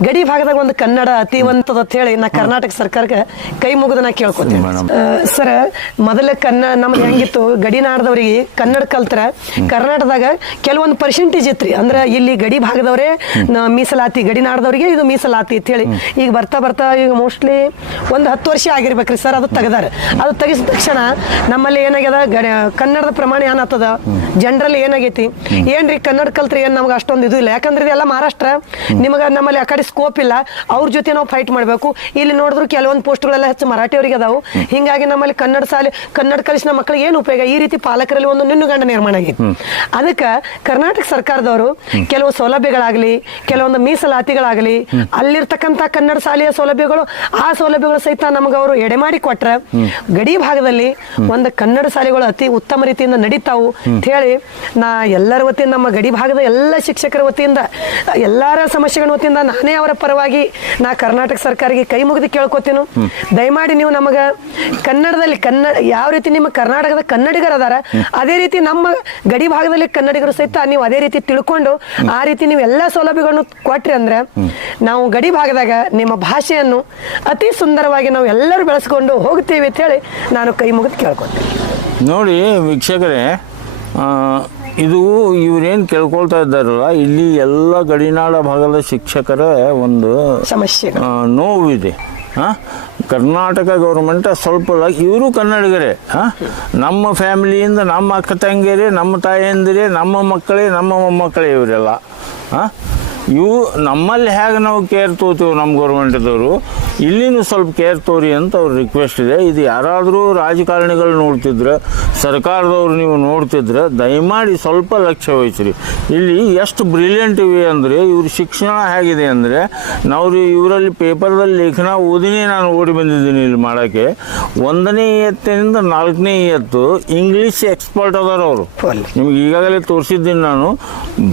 ಗಡಿ ಭಾಗದಾಗ ಒಂದು ಕನ್ನಡ ಅತಿವಂತದ ಅಂತ ಹೇಳಿ ನಾ ಕರ್ನಾಟಕ ಸರ್ಕಾರಕ್ಕೆ ಕೈ ಮುಗಿದ ನಾ ಕೇಳ್ಕೊತೀನಿ. ಸರ್ ಮೊದಲ ಕನ್ನಡ ನಮ್ಗೆ ಹೆಂಗಿತ್ತು? ಗಡಿನಾಡದವರಿಗೆ ಕನ್ನಡ ಕಲ್ತ್ರ ಕರ್ನಾಟಕದಾಗ ಕೆಲವೊಂದು ಪರ್ಸೆಂಟೇಜ್ ಇತ್ರಿ ಅಂದ್ರೆ ಇಲ್ಲಿ ಗಡಿ ಭಾಗದವರೇ ಮೀಸಲಾತಿ ಗಡಿನಾಡದವರಿಗೆ ಇದು ಮೀಸಲಾತಿ ಅಂತ ಹೇಳಿ ಈಗ ಬರ್ತಾ ಬರ್ತಾ ಈಗ ಮೋಸ್ಟ್ಲಿ ಒಂದು ಹತ್ತು ವರ್ಷ ಆಗಿರ್ಬೇಕ್ರಿ ಸರ್ ಅದು ತೆಗೆದಾರ. ಅದು ತೆಗಿಸಿದ ತಕ್ಷಣ ನಮ್ಮಲ್ಲಿ ಏನಾಗ್ಯದ ಕನ್ನಡದ ಪ್ರಮಾಣ ಏನಾಗ್ತದ? ಜನರಲ್ ಏನಾಗೈತಿ? ಏನ್ರಿ ಕನ್ನಡ ಕಲ್ತ್ರಿ ಏನು ನಮ್ಗೆ ಅಷ್ಟೊಂದು ಇದು ಇಲ್ಲ? ಯಾಕಂದ್ರೆ ಇದೆಲ್ಲ ಮಹಾರಾಷ್ಟ್ರ ನಿಮಗೆ ನಮ್ಮಲ್ಲಿ ಆ ಕಡೆ ಸ್ಕೋಪ್ ಇಲ್ಲ. ಅವ್ರ ಜೊತೆ ನಾವು ಫೈಟ್ ಮಾಡಬೇಕು. ಇಲ್ಲಿ ನೋಡಿದ್ರು ಕೆಲವೊಂದು ಪೋಸ್ಟ್ಗಳೆಲ್ಲ ಹೆಚ್ಚು ಮರಾಠಿಯವರಿಗೆ ಅದಾವು. ಹಿಂಗಾಗಿ ನಮ್ಮಲ್ಲಿ ಕನ್ನಡ ಶಾಲೆ ಕನ್ನಡ ಕಲಿಸಿದ ಮಕ್ಕಳಿಗೆ ಏನು ಉಪಯೋಗ? ಈ ರೀತಿ ಪಾಲಕರಲ್ಲಿ ಒಂದು ನಿನ್ನುಗಂಡ ನಿರ್ಮಾಣ ಆಗೈತಿ. ಅದಕ್ಕೆ ಕರ್ನಾಟಕ ಸರ್ಕಾರದವರು ಕೆಲವು ಸೌಲಭ್ಯಗಳಾಗಲಿ ಕೆಲವೊಂದು ಮೀಸಲಾತಿಗಳಾಗಲಿ ಅಲ್ಲಿರ್ತಕ್ಕಂಥ ಕನ್ನಡ ಶಾಲೆಯ ಸೌಲಭ್ಯಗಳು, ಆ ಸೌಲಭ್ಯಗಳು ಸಹಿತ ನಮಗೆ ಅವರು ಎಡೆಮಾಡಿ ಕೊಟ್ರ, ಗಡಿ ಭಾಗದಲ್ಲಿ ಒಂದು ಕನ್ನಡ ಶಾಲೆಗಳು ಅತಿ ಉತ್ತಮ ರೀತಿಯಿಂದ ನಡೀತಾವು ಅಂತ ಹೇಳಿ ನಾ ಎಲ್ಲರ ವತಿಯಿಂದ, ನಮ್ಮ ಗಡಿ ಭಾಗದ ಎಲ್ಲ ಶಿಕ್ಷಕರ ವತಿಯಿಂದ, ಎಲ್ಲರ ಸಮಸ್ಯೆಗಳ ವತಿಯಿಂದ ನಾನೇ ಅವರ ಪರವಾಗಿ ನಾ ಕರ್ನಾಟಕ ಸರ್ಕಾರಿಗೆ ಕೈ ಮುಗಿದು ಕೇಳ್ಕೊತೀನಿ. ದಯಮಾಡಿ ನೀವು ನಮಗೆ ಕನ್ನಡದಲ್ಲಿ ಕನ್ನಡ, ಯಾವ ರೀತಿ ನಿಮ್ಮ ಕರ್ನಾಟಕದ ಕನ್ನಡಿಗರು ಅದಾರ, ಅದೇ ರೀತಿ ನಮ್ಮ ಗಡಿ ಭಾಗದಲ್ಲಿ ಕನ್ನಡಿಗರು ಸಹಿತ ನೀವು ಅದೇ ರೀತಿ ತಿಳ್ಕೊಂಡು ಆ ರೀತಿ ನೀವು ಎಲ್ಲ ಸೌಲಭ್ಯಗಳನ್ನು ಕೊಟ್ರಿ ಅಂದ್ರೆ, ನಾವು ಗಡಿ ಭಾಗದಾಗ ನಿಮ್ಮ ಭಾಷೆಯನ್ನು ಅತಿ ಸುಂದರವಾಗಿ ನಾವು ಎಲ್ಲರೂ ಬೆಳೆಸ್ಕೊಂಡು ಹೋಗ್ತೀವಿ ಅಂತ ಹೇಳಿ ನಾನು ಕೈ ಮುಗಿದು ಕೇಳ್ಕೊತೀನಿ ನೋಡಿ ವೀಕ್ಷಕರೇ ಇದು ಇವ್ರೇನು ಕೇಳ್ಕೊಳ್ತಾ ಇದ್ದಾರಲ್ಲ ಇಲ್ಲಿ ಎಲ್ಲ ಗಡಿನಾಡ ಭಾಗದ ಶಿಕ್ಷಕರ ಒಂದು ಸಮಸ್ಯೆ ನೋವಿದೆ. ಹಾಂ ಕರ್ನಾಟಕ ಗೌರ್ಮೆಂಟ್ ಸ್ವಲ್ಪ ಇವರು ಕನ್ನಡಿಗರೇ ಹಾಂ ನಮ್ಮ ಫ್ಯಾಮಿಲಿಯಿಂದ ನಮ್ಮ ಅಕ್ಕ ತಂಗಿಯರೇ ನಮ್ಮ ತಾಯಂದಿರೇ ನಮ್ಮ ಮಕ್ಕಳೇ ನಮ್ಮ ಮೊಮ್ಮಕ್ಕಳೇ ಇವರೆಲ್ಲ ಹಾಂ ಇವು ನಮ್ಮಲ್ಲಿ ಹೇಗೆ ನಾವು ಕೇರ್ ತೋತೀವಿ ನಮ್ಮ ಗೌರ್ಮೆಂಟ್ದವರು ಇಲ್ಲಿನೂ ಸ್ವಲ್ಪ ಕೇರ್ ತೋರಿ ಅಂತ ಅವ್ರ ರಿಕ್ವೆಸ್ಟ್ ಇದೆ. ಇದು ಯಾರಾದರೂ ರಾಜಕಾರಣಿಗಳು ನೋಡ್ತಿದ್ರೆ ಸರ್ಕಾರದವ್ರು ನೀವು ನೋಡ್ತಿದ್ರೆ ದಯಮಾಡಿ ಸ್ವಲ್ಪ ಲಕ್ಷ್ಯ ವಹಿಸ್ರಿ. ಇಲ್ಲಿ ಎಷ್ಟು ಬ್ರಿಲಿಯಂಟ್ ಇವೆ ಅಂದರೆ ಇವ್ರ ಶಿಕ್ಷಣ ಹೇಗಿದೆ ಅಂದರೆ ನಾವು ಇವರಲ್ಲಿ ಪೇಪರ್ದಲ್ಲಿ ಲೇಖನ ಓದಿನೇ ನಾನು ಓಡಿ ಬಂದಿದ್ದೀನಿ ಇಲ್ಲಿ ಮಾಡೋಕ್ಕೆ. ಒಂದನೇ ಎತ್ತಿನಿಂದ ನಾಲ್ಕನೇ ಎತ್ತು ಇಂಗ್ಲೀಷ್ ಎಕ್ಸ್ಪರ್ಟ್ ಅದಾರ ಅವರು. ನಿಮ್ಗೆ ಈಗಾಗಲೇ ತೋರಿಸಿದ್ದೀನಿ ನಾನು.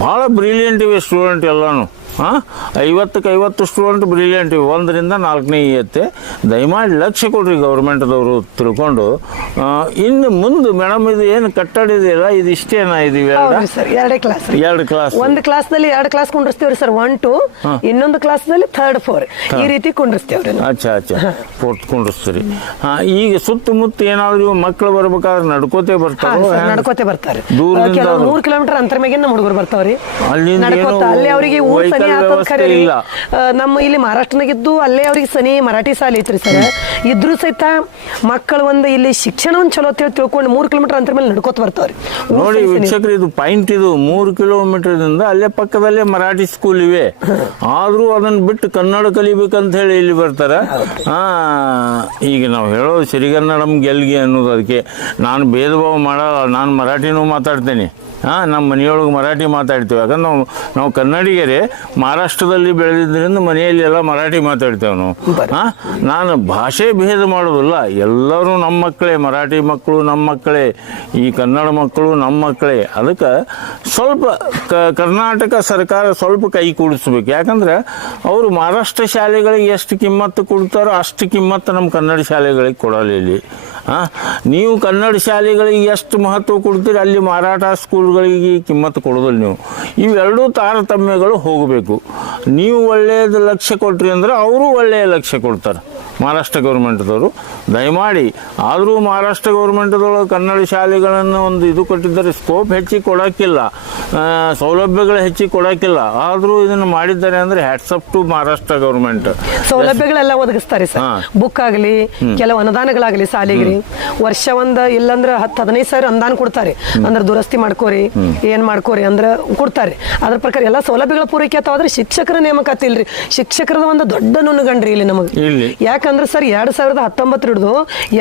ಭಾಳ ಬ್ರಿಲಿಯಂಟ್ ಇವೆ ಸ್ಟೂಡೆಂಟ್ ಎಲ್ಲಾನು. channel. ಹಾಂ? ಐವತ್ತಕ್ಕೆ ಐವತ್ತು ಸ್ಟೂಡೆಂಟ್ ಬ್ರಿಲಿಯಂಟ್ ಇವೆ. ಒಂದರಿಂದ ನಾಲ್ಕನೇ ಇಯತ್ತೆ ದಯಮಾಡಿ ಲಕ್ಷ್ಯ ಕೊಡ್ರಿ ಗೌರ್ಮೆಂಟ್ದವರು ತಿಳ್ಕೊಂಡು. ಇನ್ನು ಮುಂದೆ ಮೇಡಮ್ ಇದು ಏನು ಕಟ್ಟಡ ಇದೆಯಲ್ಲ? ಇದು ಇಷ್ಟೇನಾ ಇದು ಇವೆರಡ? ಸರ್ ಎರಡೇ ಕ್ಲಾಸ್ ಎರಡು ಕ್ಲಾಸ್ ಒಂದು ಕ್ಲಾಸ್ದಲ್ಲಿ ಎರಡು ಕ್ಲಾಸ್ ಕುಂಡ್ರಿಸ್ತೀವ್ರಿ ಸರ್ ಒನ್ ಟು ಇನ್ನೊಂದು ಕ್ಲಾಸ್ದಲ್ಲಿ ಥರ್ಡ್ ಫೋರ್ ಈ ರೀತಿ ಕುಂಡ್ರಿಸ್ತೀವ್ರಿ ಅಚ್ಚಾ ಅಚ್ಚಾ. ಫೋರ್ತ್ ಕುಂಡ್ರಿಸ್ತೀರಿ. ಹಾಂ ಈಗ ಸುತ್ತಮುತ್ತ ಏನಾದ್ರು ಇವು ಮಕ್ಕಳು ಬರ್ಬೇಕಾದ್ರೆ ನಡ್ಕೋತೆ ಬರ್ತಾರೆ ನಡ್ಕೋತೆ ಬರ್ತಾರೆ. ಅದು- ನೂರು ಕಿಲೋಮೀಟರ್ ಅಂತರ ಮೇಗೆ ನಮ್ಮ ಹುಡುಗರು ಬರ್ತಾವ್ರಿ ಅಲ್ಲಿ ಅಲ್ಲಿ ಅವರಿಗೆ ಸನಿ ಆತದ ವ್ಯವಸ್ಥೆ ಖರೆ ರೀ. ಆ, ನಮ್ಮ ಇಲ್ಲಿ ಮಹಾರಾಷ್ಟ್ರನಾಗಿದ್ದು ಅಲ್ಲೇ ಅವ್ರಿಗೆ ಸನಿ ಮರಾಠಿ ಶಾಲೆ ಐತ್ರಿ ಸರ್. ಇದ್ರು ಸಹಿತ ಮಕ್ಕಳು ಒಂದು ಇಲ್ಲಿ ಶಿಕ್ಷಣವನ್ನು ಚಲೋ ಅಂತ ಹೇಳಿ ತಿಳ್ಕೊಂಡು ಮೂರು ಕಿಲೋಮೀಟರ್ ಅಂತರ ಮೇಲೆ ನಡ್ಕೋತ ಬರ್ತಾವ್ರಿ. ಊರ್ ನೋಡಿ. ವೀಕ್ಷಕರು ಇದು ಪಾಯಿಂಟ್ ಇದು ಮೂರು ಕಿಲೋಮೀಟರ್ದಿಂದ ಅಲ್ಲೇ ಪಕ್ಕದಲ್ಲೇ ಮರಾಠಿ ಸ್ಕೂಲ್ ಇವೆ. ಆದ್ರೂ ಅದನ್ನ ಬಿಟ್ಟು ಕನ್ನಡ ಕಲಿಬೇಕಂತ ಹೇಳಿ ಇಲ್ಲಿ ಬರ್ತಾರೆ. ಆ ಈಗ ನಾವು ಹೇಳೋದು ಸಿರಿಗನ್ನಡಂ ಗೆಲ್ಗೆ ಅನ್ನೋದು ಅದಕ್ಕೆ. ನಾನು ಭೇದ ಭಾವ ಮಾಡಲ್ಲ ನಾನು ಮರಾಠಿನೂ ಮಾತಾಡ್ತೇನೆ. ಹಾಂ ನಮ್ಮ ಮನೆಯೊಳಗೆ ಮರಾಠಿ ಮಾತಾಡ್ತೀವಿ. ಯಾಕಂದ್ರೆ ನಾವು ನಾವು ಕನ್ನಡಿಗರೇ ಮಹಾರಾಷ್ಟ್ರದಲ್ಲಿ ಬೆಳೆದಿದ್ದರಿಂದ ಮನೆಯಲ್ಲಿ ಎಲ್ಲ ಮರಾಠಿ ಮಾತಾಡ್ತೇವೆ ನಾವು. ಹಾಂ ನಾನು ಭಾಷೆ ಭೇದ ಮಾಡೋದಿಲ್ಲ ಎಲ್ಲರೂ ನಮ್ಮ ಮಕ್ಕಳೇ ಮರಾಠಿ ಮಕ್ಕಳು ನಮ್ಮ ಮಕ್ಕಳೇ ಈ ಕನ್ನಡ ಮಕ್ಕಳು ನಮ್ಮ ಮಕ್ಕಳೇ. ಅದಕ್ಕೆ ಸ್ವಲ್ಪ ಕ ಕರ್ನಾಟಕ ಸರ್ಕಾರ ಸ್ವಲ್ಪ ಕೈ ಕೂಡಿಸ್ಬೇಕು. ಯಾಕಂದ್ರೆ ಅವರು ಮಹಾರಾಷ್ಟ್ರ ಶಾಲೆಗಳಿಗೆ ಎಷ್ಟು ಕಿಮ್ಮತ್ತು ಕೊಡ್ತಾರೋ ಅಷ್ಟು ಕಿಮ್ಮತ್ತು ನಮ್ಮ ಕನ್ನಡ ಶಾಲೆಗಳಿಗೆ ಕೊಡಲಿಲ್ಲ ಇಲ್ಲಿ. ಆ, ನೀವು ಕನ್ನಡ ಶಾಲೆಗಳಿಗೆ ಎಷ್ಟು ಮಹತ್ವ ಕೊಡ್ತೀರಿ ಅಲ್ಲಿ ಮಾರಾಟ ಸ್ಕೂಲ್ಗಳಿಗೆ ಕಿಮ್ಮತ್ತು ಕೊಡೋದಿಲ್ಲ ನೀವು. ಇವೆರಡೂ ತಾರತಮ್ಯಗಳು ಹೋಗಬೇಕು. ನೀವು ಒಳ್ಳೆಯದು ಲಕ್ಷ್ಯ ಕೊಟ್ರಿ ಅಂದ್ರೆ ಅವರು ಒಳ್ಳೆಯ ಲಕ್ಷ್ಯ ಕೊಡ್ತಾರೆ. ಮಹಾರಾಷ್ಟ್ರ ಗೌರ್ಮೆಂಟ್ದವರು. ದಯಮಾಡಿ ಆದರೂ ಮಹಾರಾಷ್ಟ್ರ ಗೌರ್ಮೆಂಟ್ದೊಳಗೆ ಕನ್ನಡ ಶಾಲೆಗಳನ್ನು ಒಂದು ಇದು ಕೊಟ್ಟಿದ್ದರೆ ಸ್ಕೋಪ್ ಹೆಚ್ಚಿಗೆ ಕೊಡೋಕ್ಕಿಲ್ಲ. ಸೌಲಭ್ಯಗಳು ಹೆಚ್ಚಿಗೆ ಕೊಡೋಕ್ಕಿಲ್ಲ. ಆದರೂ ಇದನ್ನು ಮಾಡಿದ್ದಾರೆ ಅಂದರೆ hats off to Maharashtra government. ಸೌಲಭ್ಯಗಳೆಲ್ಲ ಒದಗಿಸ್ತಾರೆ ಸರ್. ಬುಕ್ ಆಗಲಿ ಕೆಲವು ಅನುದಾನಗಳಾಗಲಿ ಶಾಲೆಗೆ ವರ್ಷ ಒಂದು ಇಲ್ಲಂದ್ರೆ ಹತ್ತು ಹದಿನೈದು ಸಾವಿರ ಅನುದಾನ ಕೊಡ್ತಾರೆ. ಅಂದ್ರೆ ದುರಸ್ತಿ ಮಾಡ್ಕೋರಿ ಏನ್ ಮಾಡ್ಕೋರಿ ಅಂದ್ರೆ ಕೊಡ್ತಾರೆ. ಅದ್ರ ಪ್ರಕಾರ ಎಲ್ಲ ಸೌಲಭ್ಯಗಳ ಪೂರೈಕೆ ಆದ್ರೆ ಶಿಕ್ಷಕರ ನೇಮಕಾತಿ ಇಲ್ರಿ. ಶಿಕ್ಷಕರದ ಒಂದು ದೊಡ್ಡ ನುಣ್ಣಗಂಡ್ರಿ ಇಲ್ಲಿ ನಮಗೆ. ಇಲ್ಲಿ. ಯಾಕಂದ್ರೆ ಸರ್ ಎರಡ್ ಸಾವಿರದ ಹತ್ತೊಂಬತ್ತರ ಹಿಡಿದು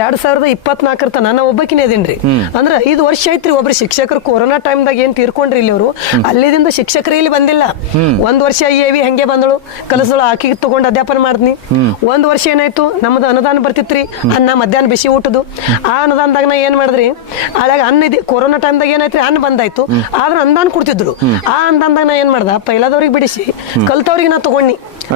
ಎರಡ್ ಸಾವಿರದ ಇಪ್ಪತ್ನಾಲ್ಕರ ತನ ನಾ ಒಬ್ಬಕಿನ ಇದೀನ್ರಿ ಅಂದ್ರೆ ಐದು ವರ್ಷ ಐತ್ರಿ ಒಬ್ರು ಶಿಕ್ಷಕರು ಕೊರೋನಾ ಟೈಮ್ದಾಗ ಏನ್ ತೀರ್ಕೊಂಡ್ರಿ ಇಲ್ಲಿ ಅವರು. ಅಲ್ಲಿದಿಂದ ಶಿಕ್ಷಕರು ಇಲ್ಲಿ ಬಂದಿಲ್ಲ. ಒಂದ್ ವರ್ಷ ಎವಿ ಹೆಂಗೆ ಬಂದಳು. ಕಲಸಳು ಆಕಿಗೆ ತಗೊಂಡು ಅಧ್ಯಾಪನ ಮಾಡಿದ್ನಿ. ಒಂದ್ ವರ್ಷ ಏನಾಯ್ತು? ನಮ್ದು ಅನುದಾನ ಬರ್ತಿತ್ರಿ. ಅನ್ನ ಮಧ್ಯಾಹ್ನ ಬಿಸಿ ಊಟದು ಆ ಅನುದಾನದಾಗ ನಾ ಏನ್ ಮಾಡಿದ್ರಿ? ಅದಾಗ ಅನ್ನ ಇದೆ ಕೊರೋನಾ ಟೈಮ್ದಾಗ ಏನಾಯ್ತ್ರಿ? ಅನ್ನ ಬಂದಾಯ್ತು. ಆದ್ರೆ ಅನುದಾನ ಕೊಡ್ತಿದ್ರು. ಆ ಅನುದಾನದಾಗ ನಾ ಏನ್ ಮಾಡ್ದ? ಪೈಲಾದವ್ರಿಗೆ ಬಿಡಿಸಿ ಕಲ್ತವ್ರಿಗೆ ನಾ ತಗೊಂಡಿ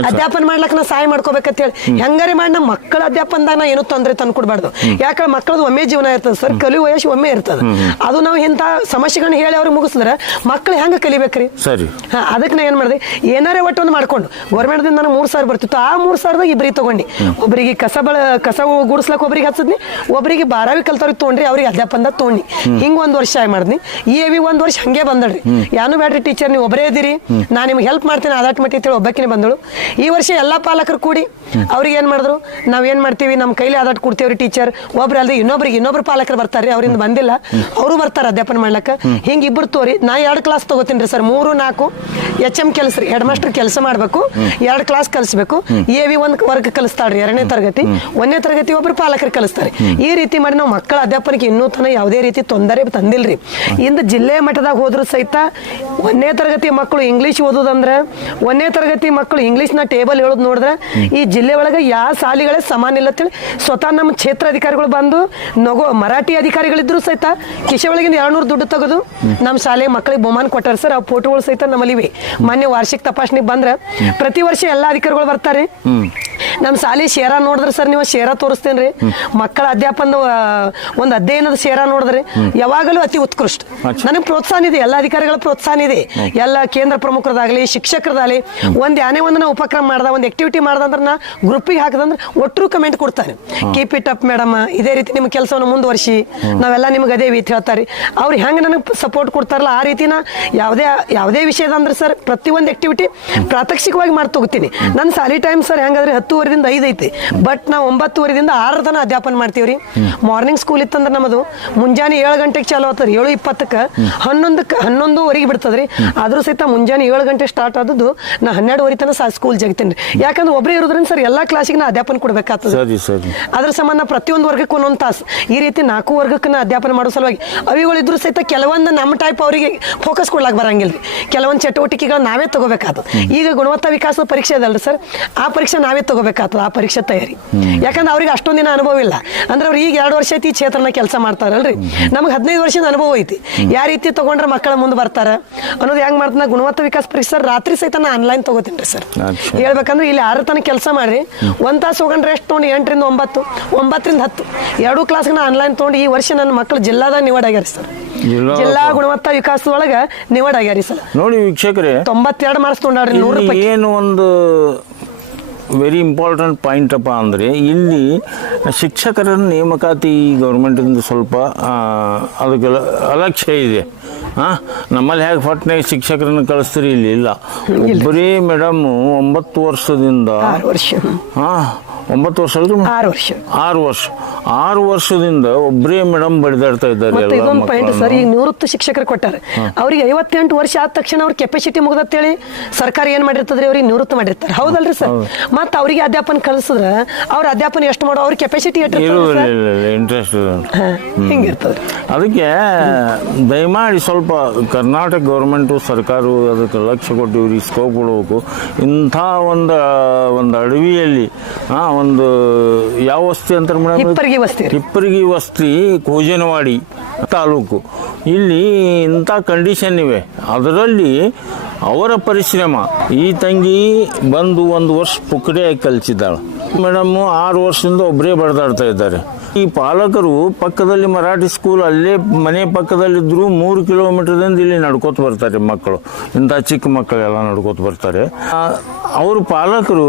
ಅಧ್ಯಾಪನ ಮಾಡ್ಲಕ್ಕ ನಾ ಸಹಾಯ ಮಾಡ್ಕೋಬೇಕಂತ ಹೇಳಿ. ಹೆಂಗಾರಿ ಮಾಡಿ ನಮ್ಮ ಮಕ್ಕಳ ಅಧ್ಯಾಪನದಾಗ ನಾ ಏನು ತೊಂದರೆ ತಂದು ಕೊಡ್ಬಾರ್ದು ಯಾಕಂದ್ರೆ ಮಕ್ಕಳದು ಒಮ್ಮೆ ಜೀವನ ಇರ್ತದೆ ಸರ್ ಕಲಿ ವಯಸ್ಸು ಒಮ್ಮೆ ಇರ್ತದೆ. ಅದು ನಾವು ಇಂಥ ಸಮಸ್ಯೆಗಳನ್ನ ಹೇಳಿ ಅವ್ರಿಗೆ ಮುಗಿಸಿದ್ರೆ ಮಕ್ಕಳು ಹೆಂಗೆ ಕಲಿಬೇಕ್ರಿ? ಸರಿ. ಹಾ ಅದಕ್ಕೆ ನಾ ಏನ್ ಮಾಡಿದೆ? ಏನಾರೇ ಒಟ್ಟು ಒಂದು ಮಾಡ್ಕೊಂಡು. ಗೌರ್ಮೆಂಟ್ದಿಂದ ನನಗೆ ಮೂರು ಸಾವಿರ ಬರ್ತಿತ್ತು. ಆ ಮೂರು ಸಾವಿರದಾಗ ಇಬ್ಬರಿಗೆ ತೊಗೊಂಡು. ಒಬ್ಬರಿಗೆ ಕಸ ಬಳ ಕಸ ಗುಡಿಸ್ಲಕ್ಕೆ ಒಬ್ಬರಿಗೆ ಹಚ್ಚದ್ನಿ. ಒಬ್ಬರಿಗೆ ಬಾರಾವಿ ಕಲ್ತವ್ರಿಗೆ ತೊಗೊಂಡ್ರಿ ಅವ್ರಿಗೆ ಅಧ್ಯಾಪನದಾಗ ತೊಗೊಂಡು. ಹಿಂಗೆ ಒಂದು ವರ್ಷ ಆಯ್ ಮಾಡಿದ್ನಿ. ಈ ಎವಿ ಒಂದು ವರ್ಷ ಹಂಗೆ ಬಂದಳ್ರಿ. ಯಾನು ಬ್ಯಾಡ್ರಿ ಟೀಚರ್ ನೀವು ಒಬ್ಬರೇ ಇದ್ದೀರಿ. ನಾನು ನಿಮ್ಗೆ ಹೆಲ್ಪ್ ಮಾಡ್ತೀನಿ ಆದಾಟ್ ಮಟ್ಟಿ ಅಂತೇಳಿ ಬಂದಳು. ಈ ವರ್ಷ ಎಲ್ಲ ಪಾಲಕರು ಕೂಡಿ ಅವ್ರಿಗೆ ಏನ್ ಮಾಡಿದ್ರು? ನಾವ್ ಏನ್ ಮಾಡ್ತೀವಿ? ನಮ್ಮ ಕೈಲಿ ಆದಾಟ್ ಕೊಡ್ತೀವ್ರಿ ಟೀಚರ್. ಒಬ್ರು ಅಲ್ಲದೆ ಇನ್ನೊಬ್ರಿಗೆ ಇನ್ನೊಬ್ರು ಪಾಲಕರು ಬರ್ತಾರೆ ಅವ್ರಿಂದ ಬಂದಿಲ್ಲ. ಅವರು ಬರ್ತಾರೆ ಅಧ್ಯಾಪನ ಮಾಡ್ಲಕ್ಕ. ಹಿಂಗ ಇಬ್ರು ತೋರಿ, ನಾ ಎರಡು ಕ್ಲಾಸ್ ತಗೋತೀನಿ ಸರ್. ಮೂರು, ನಾಲ್ಕು ಎಚ್ ಎಂ ಕೆಲಸ ರೀ. ಹೆಡ್ ಮಾಸ್ಟರ್ ಕೆಲಸ ಮಾಡ್ಬೇಕು. ಎರಡು ಕ್ಲಾಸ್ ಕಲಿಸ್ಬೇಕು. ಎ ವಿ ಒಂದು ವರ್ಗ ಕಲಿಸ್ತಾಳ್ರಿ, ಎರಡನೇ ತರಗತಿ. ಒಂದನೇ ತರಗತಿ ಒಬ್ರು ಪಾಲಕರು ಕಲಿಸ್ತಾರೆ. ಈ ರೀತಿ ಮಾಡಿ ನಾವು ಮಕ್ಕಳ ಅಧ್ಯಾಪನಕ್ಕೆ ಇನ್ನೂ ತನ ಯಾವುದೇ ರೀತಿ ತೊಂದರೆ ತಂದಿಲ್ರಿ. ಇಂದ ಜಿಲ್ಲೆ ಮಟ್ಟದಾಗ ಹೋದ್ರು ಸಹಿತ ಒಂದನೇ ತರಗತಿ ಮಕ್ಕಳು ಇಂಗ್ಲೀಷ್ ಓದೋದಂದ್ರೆ, ಒಂದನೇ ತರಗತಿ ಮಕ್ಕಳು ಇಂಗ್ಲೀಷ್ ನಾ ಟೇಬಲ್ ಹೇಳೋದು ನೋಡಿದ್ರೆ ಈ ಜಿಲ್ಲೆ ಒಳಗೆ ಯಾವ ಸಾಲಿಗಳೇ ಸಮಾನ ಇಲ್ಲ ಅಂತೇಳಿ ಸ್ವತಃ ನಮ್ಮ ಕ್ಷೇತ್ರ ಅಧಿಕಾರಿಗಳು ಬಂದು, ನಗೋ ಮರಾಠಿ ಅಧಿಕಾರಿಗಳಿದ್ರು ಸಹಿತ ಕಿಶೆ ಒಳಗಿಂದ ಎರಡ್ನೂರು ದುಡ್ಡು ತೆಗೆದು ನಮ್ಮ ಶಾಲೆ ಮಕ್ಕಳಿಗೆ ಬಹುಮಾನ ಕೊಟ್ಟಾರ ಸರ್. ಆ ಫೋಟೋಗಳು ಸಹಿತ ನಮ್ಮಲ್ಲಿ ಮೊನ್ನೆ ವಾರ್ಷಿಕ ತಪಾಸಣೆಗೆ ಬಂದ್ರೆ ಪ್ರತಿ ವರ್ಷ ಎಲ್ಲ ಅಧಿಕಾರಿಗಳು ಬರ್ತಾರೆ. ನಮ್ಮ ಸಾಲಿ ಶೇರ ನೋಡಿದ್ರೆ ಸರ್ ನೀವು ಶೇರ ತೋರಿಸ್ತೇನೆ ರೀ ಮಕ್ಕಳ ಅಧ್ಯಾಪನದ ಒಂದು ಅಧ್ಯಯನದ ಶೇರ ನೋಡಿದ್ರೆ ಯಾವಾಗಲೂ ಅತಿ ಉತ್ಕೃಷ್ಟ. ನನಗೆ ಪ್ರೋತ್ಸಾಹ ಇದೆ ಎಲ್ಲ ಅಧಿಕಾರಿಗಳ ಪ್ರೋತ್ಸಾಹ ಇದೆ. ಎಲ್ಲ ಕೇಂದ್ರ ಪ್ರಮುಖರದಾಗಲಿ ಶಿಕ್ಷಕರದಾಗಲಿ ಒಂದು ಯಾನೇ ಒಂದು ನಾವು ಉಪಕ್ರಮ ಮಾಡ್ದ ಒಂದು ಆಕ್ಟಿವಿಟಿ ಮಾಡ್ದಂದ್ರೆ ನಾ ಗ್ರೂಪಿಗೆ ಹಾಕದಂದ್ರೆ ಒಟ್ಟರು ಕಮೆಂಟ್ ಕೊಡ್ತಾರೆ. ಕೀಪ್ ಇಟ್ ಅಪ್ ಮೇಡಮ್ ಇದೇ ರೀತಿ ನಿಮ್ಮ ಕೆಲಸವನ್ನು ಮುಂದುವರಿಸಿ. ನಾವೆಲ್ಲ ನಿಮ್ಗೆ ಅದೇ ರೀತಿ ಹೇಳ್ತಾರೆ. ಅವ್ರು ಹೆಂಗೆ ನನಗೆ ಸಪೋರ್ಟ್ ಕೊಡ್ತಾರಲ್ಲ ಆ ರೀತಿನ ಯಾವುದೇ ಯಾವುದೇ ವಿಷಯದ ಅಂದ್ರೆ ಸರ್ ಪ್ರತಿಯೊಂದು ಆಕ್ಟಿವಿಟಿ ಪ್ರಾತ್ಯಕ್ಷಿಕವಾಗಿ ಮಾಡ್ತೋಗ್ತೀನಿ. ತಗೋತೀನಿ ನನ್ನ ಸಾಲಿ ಟೈಮ್ ಸರ್ ಹೆಂಗಂದ್ರೆ ಹತ್ತುವರೆದಿಂದ ಐದು ಐತಿ. ಬಟ್ ನಾವು ಒಂಬತ್ತುವರೆದಿಂದ ಆರರ ತನಕ ಅಧ್ಯಾಪನ ಮಾಡ್ತೀವಿ ರೀ ಮಾರ್ನಿಂಗ್ ಸ್ಕೂಲ್ ಇತ್ತಂದ್ರೆ ನಮ್ಮದು ಮುಂಜಾನೆ ಏಳು ಗಂಟೆಗೆ ಚಾಲು ಆಗ್ತದೆ ಏಳು ಇಪ್ಪತ್ತಕ್ಕೆ ಹನ್ನೊಂದಕ್ಕೆ ಹನ್ನೊಂದುವರೆಗೆ ಬಿಡ್ತದ್ರಿ. ಆದ್ರೂ ಸಹಿತ ಮುಂಜಾನೆ ಏಳು ಗಂಟೆ ಸ್ಟಾರ್ಟ್ ಆದದ್ದು ನಾ ಹನ್ನೆರಡುವರೆ ತನಕ ಸಾ ಸ್ಕೂಲ್ ಜಗತೀನಿ ರೀ ಯಾಕಂದ್ರೆ ಒಬ್ಬರೇ ಇರೋದ್ರಿಂದ ಸರ್ ಎಲ್ಲ ಕ್ಲಾಸಿಗೆ ನಾ ಅಧ್ಯಾಪನ ಕೊಡ್ಬೇಕಾಗ್ತದೆ. ಅದ್ರ ಸಂಬಂಧ ಪ್ರತಿಯೊಂದು ವರ್ಗಕ್ಕೆ ಒಂದೊಂದು ತಾಸು. ಈ ರೀತಿ ನಾಲ್ಕು ವರ್ಗಕ್ಕೆ ನಾ ಅಧ್ಯಾಪನ ಮಾಡೋ ಸಲುವಾಗಿ ಅವಿಗಳಿದ್ರು ಸಹಿತ ಕೆಲವೊಂದು ನಮ್ಮ ಟೈಪ್ ಅವರಿಗೆ ಫೋಕಸ್ ಕೊಡ್ಲಾಕ್ ಬರಂಗಿಲ್ಲ ಕೆಲವೊಂದು ಚಟುವಟಿಕೆಗಳು ನಾವೇ ತಗೋಬೇಕಾಗ್ತದೆ. ಈಗ ಗುಣವತ್ತ ವಿಕಾಸದ ಪರೀಕ್ಷೆ ಅದಲ್ರಿ ಸರ್. ಆ ಪರೀಕ್ಷೆ ನಾವೇ ತಗೋಬೇಕಾಗ್ತದೆ ಆ ಪರೀಕ್ಷೆ ತಯಾರಿ. ಯಾಕಂದ್ರೆ ಅವ್ರಿಗೆ ಅಷ್ಟೊಂದು ದಿನ ಅನುಭವ ಇಲ್ಲ. ಅಂದ್ರೆ ಅವ್ರು ಈಗ ಎರಡು ವರ್ಷ ಐತಿ ಈ ಕ್ಷೇತ್ರನ ಕೆಲಸ ಮಾಡ್ತಾರಲ್ರಿ. ನಮ್ಗೆ ಹದಿನೈದು ವರ್ಷದ ಅನುಭವ ಐತಿ. ಯಾವ ರೀತಿ ತಗೊಂಡ್ರೆ ಮಕ್ಕಳ ಮುಂದೆ ಬರ್ತಾರ? ಅನ್ನೋದು ಹೆಂಗ್ ಮಾಡ್ತಾನೆ? ಗುಣಮಟ್ಟ ವಿಕಾಸ ಪರೀಕ್ಷೆ ಸರ್ ರಾತ್ರಿ ಸಹಿತ ನಾ ಆನ್ಲೈನ್ ತಗೋತೀನಿ ರೀ ಸರ್. ಹೇಳ್ಬೇಕಂದ್ರೆ ಇಲ್ಲಿ ಆರು ತನಕ ಕೆಲಸ ಮಾಡ್ರಿ. ಒಂದ್ ತಾಸು ತಗೊಂಡ್ರೆ ಎಷ್ಟು ತೊಗೊಂಡು? ಎಂಟರಿಂದ ಒಂಬತ್ತು ಒಂಬತ್ತರಿಂದ ಹತ್ತು. ಎರಡು ಕ್ಲಾಸ್ಗೆ ನಾ ಆನ್ಲೈನ್ ತೊಗೊಂಡು ಈ ವರ್ಷ ನನ್ನ ಮಕ್ಕಳು ಜಿಲ್ಲಾದಾಗ ನಿವಾಡ ಆಗ್ಯಾರ ಸರ್. ಜಿಲ್ಲಾ- ಗುಣಮಟ್ಟ ವಿಕಾಸದೊಳಗೆ ವಿಕಾಸದೊಳಗ ನಿವಾಡ ಆಗ್ಯಾರಿ ಸರ್. ನೋಡಿ ವೀಕ್ಷಕರೇ. ತೊಂಬತ್ತೆರಡು ಮಾರ್ಕ್ಸ್ ತೊಗೊಂಡ್ರಿ ನೂರು ಏನು ಒಂದು ವೆರಿ ಇಂಪಾರ್ಟೆಂಟ್ ಪಾಯಿಂಟ್ ಅಪ್ಪ ಅಂದರೆ ಇಲ್ಲಿ ಶಿಕ್ಷಕರ ನೇಮಕಾತಿ ಗೌರ್ಮೆಂಟಿಂದ ಸ್ವಲ್ಪ ಅದಕ್ಕೆ ಅಲಕ್ಷ್ಯ ಇದೆ. ಹಾಂ ನಮ್ಮಲ್ಲಿ ಹೇಗೆ ಫಟ್ನೆ ಶಿಕ್ಷಕರನ್ನು ಕಳಿಸ್ತೀರಿ ಇಲ್ಲಿ ಇಲ್ಲ. ಒಬ್ಬರೇ ಮೇಡಮ್ ಒಂಬತ್ತು ವರ್ಷದಿಂದ ಹಾಂ ಒಂಬತ್ತು ವರ್ಷ ಅಲ್ರಿ ಆರು ವರ್ಷ. ಆರು ವರ್ಷ. ಆರು ವರ್ಷದಿಂದ ಒಬ್ಬರೇ ಮೇಡಮ್ ಬಡಿದಾಡ್ತಾ ಇದ್ದಾರೆ ಮತ್ತೆ ಎಲ್ಲ ಇದೊಂದು ಪಾಯಿಂಟ್ ಸರ್ ಮಕ್ಕಳನ್ನು ಈಗ ನಿವೃತ್ತ ಶಿಕ್ಷಕರು ಕೊಟ್ಟಾರೆ. ಅವ್ರಿಗೆ ಐವತ್ತೆಂಟು ವರ್ಷ ಆದ ತಕ್ಷಣ ಅವ್ರ ಕೆಪಾಸಿಟಿ ಮುಗ್ದತ್ತೇಳಿ ಸರ್ಕಾರ ಏನ್ ಮಾಡಿರ್ತದ್ರಿ? ಅವ್ರಿಗೆ ನಿವೃತ್ತ ಮಾಡಿರ್ತಾರೆ. ಹೌದಲ್ರಿ ಸರ್? ಮತ್ತೆ ಅವರಿಗೆ ಅಧ್ಯಾಪನ ಕಲಿಸಿದ್ರೆ ಅವ್ರ ಅಧ್ಯಾಪನ ಎಷ್ಟು ಮಾಡೋ ಅವ್ರ ಕೆಪಾಸಿಟಿ ಎಷ್ಟು ಇಲ್ಲ ಇಲ್ಲ ಇಂಟ್ರೆಸ್ಟ್ ಹಿಂಗಿರ್ತದ್ರಿ ಅದಕ್ಕೆ ದಯಮಾಡಿ ಸ್ವಲ್ಪ ಕರ್ನಾಟಕ ಗೌರ್ಮೆಂಟು ಸರ್ಕಾರವು ಅದಕ್ಕೆ ಲಕ್ಷ್ಯ ಕೊಟ್ಟು ಇವ್ರಿಗೆ ಸ್ಕೋಪ್ ಕೊಡಬೇಕು. ಇಂಥ ಒಂದು ಒಂದು ಅಡವಿಯಲ್ಲಿ ಆ, ಒಂದು ಯಾವ ವಸ್ತಿ ಅಂತ ಮೇಡಮ್ ಹಿಪ್ಪರಗಿ ವಸ್ತಿ. ಹಿಪ್ಪರಗಿ ವಸ್ತಿ ಕೋಜನವಾಡಿ ತಾಲೂಕು. ಇಲ್ಲಿ ಇಂಥ ಕಂಡೀಷನ್ ಇವೆ. ಅದರಲ್ಲಿ ಅವರ ಪರಿಶ್ರಮ. ಈ ತಂಗಿ ಬಂದು ಒಂದು ವರ್ಷ ಪುಕ್ಕಡೆ ಕಲಿಸಿದ್ದಾಳೆ. ಮೇಡಮ್ಮು ಆರು ವರ್ಷದಿಂದ ಒಬ್ಬರೇ ಬಡದಾಡ್ತಾ ಇದ್ದಾರೆ. ಈ ಪಾಲಕರು ಪಕ್ಕದಲ್ಲಿ ಮರಾಠಿ ಸ್ಕೂಲ್ ಅಲ್ಲೇ ಮನೆ ಪಕ್ಕದಲ್ಲಿದ್ದರೂ ಮೂರು ಕಿಲೋಮೀಟರ್ದಿಂದ ಇಲ್ಲಿ ನಡ್ಕೋತ ಬರ್ತಾರೆ ಮಕ್ಕಳು. ಇಂಥ ಚಿಕ್ಕ ಮಕ್ಕಳೆಲ್ಲ ನಡ್ಕೋತ ಬರ್ತಾರೆ. ಅವರು ಪಾಲಕರು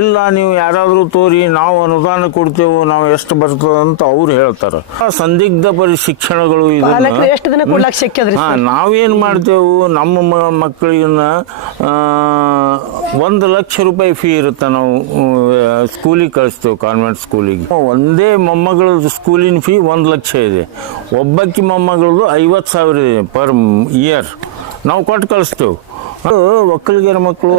ಇಲ್ಲ ನೀವು ಯಾರಾದರೂ ತೋರಿ ನಾವು ಅನುದಾನ ಕೊಡ್ತೇವೆ ನಾವು ಎಷ್ಟು ಬರ್ತದೆ ಅಂತ ಅವ್ರು ಹೇಳ್ತಾರೆ. ಸಂದಿಗ್ಧ ಪರಿ ಶಿಕ್ಷಣಗಳು ಹಾ ನಾವೇನ್ ಮಾಡ್ತೇವು ನಮ್ಮ ಮಕ್ಕಳಿಗನ್ನ ಒಂದು ಲಕ್ಷ ರೂಪಾಯಿ ಫೀ ಇರುತ್ತೆ ನಾವು ಸ್ಕೂಲಿಗೆ ಕಳಿಸ್ತೇವೆ ಕಾನ್ವೆಂಟ್ ಸ್ಕೂಲಿಗೆ ಒಂದೇ ಮೊಮ್ಮಗಳದ್ದು ಸ್ಕೂಲಿನ ಫೀ ಒಂದು ಲಕ್ಷ ಇದೆ. ಒಬ್ಬಕ್ಕಿ ಮೊಮ್ಮಗಳದ್ದು ಐವತ್ತು ಸಾವಿರ ಇದೆ ಪರ್ ಇಯರ್ ನಾವು ಕೊಟ್ಟು ಕಳಿಸ್ತೇವೆ. ಒಕ್ಕಲಿಗರ ಮಕ್ಕಳು,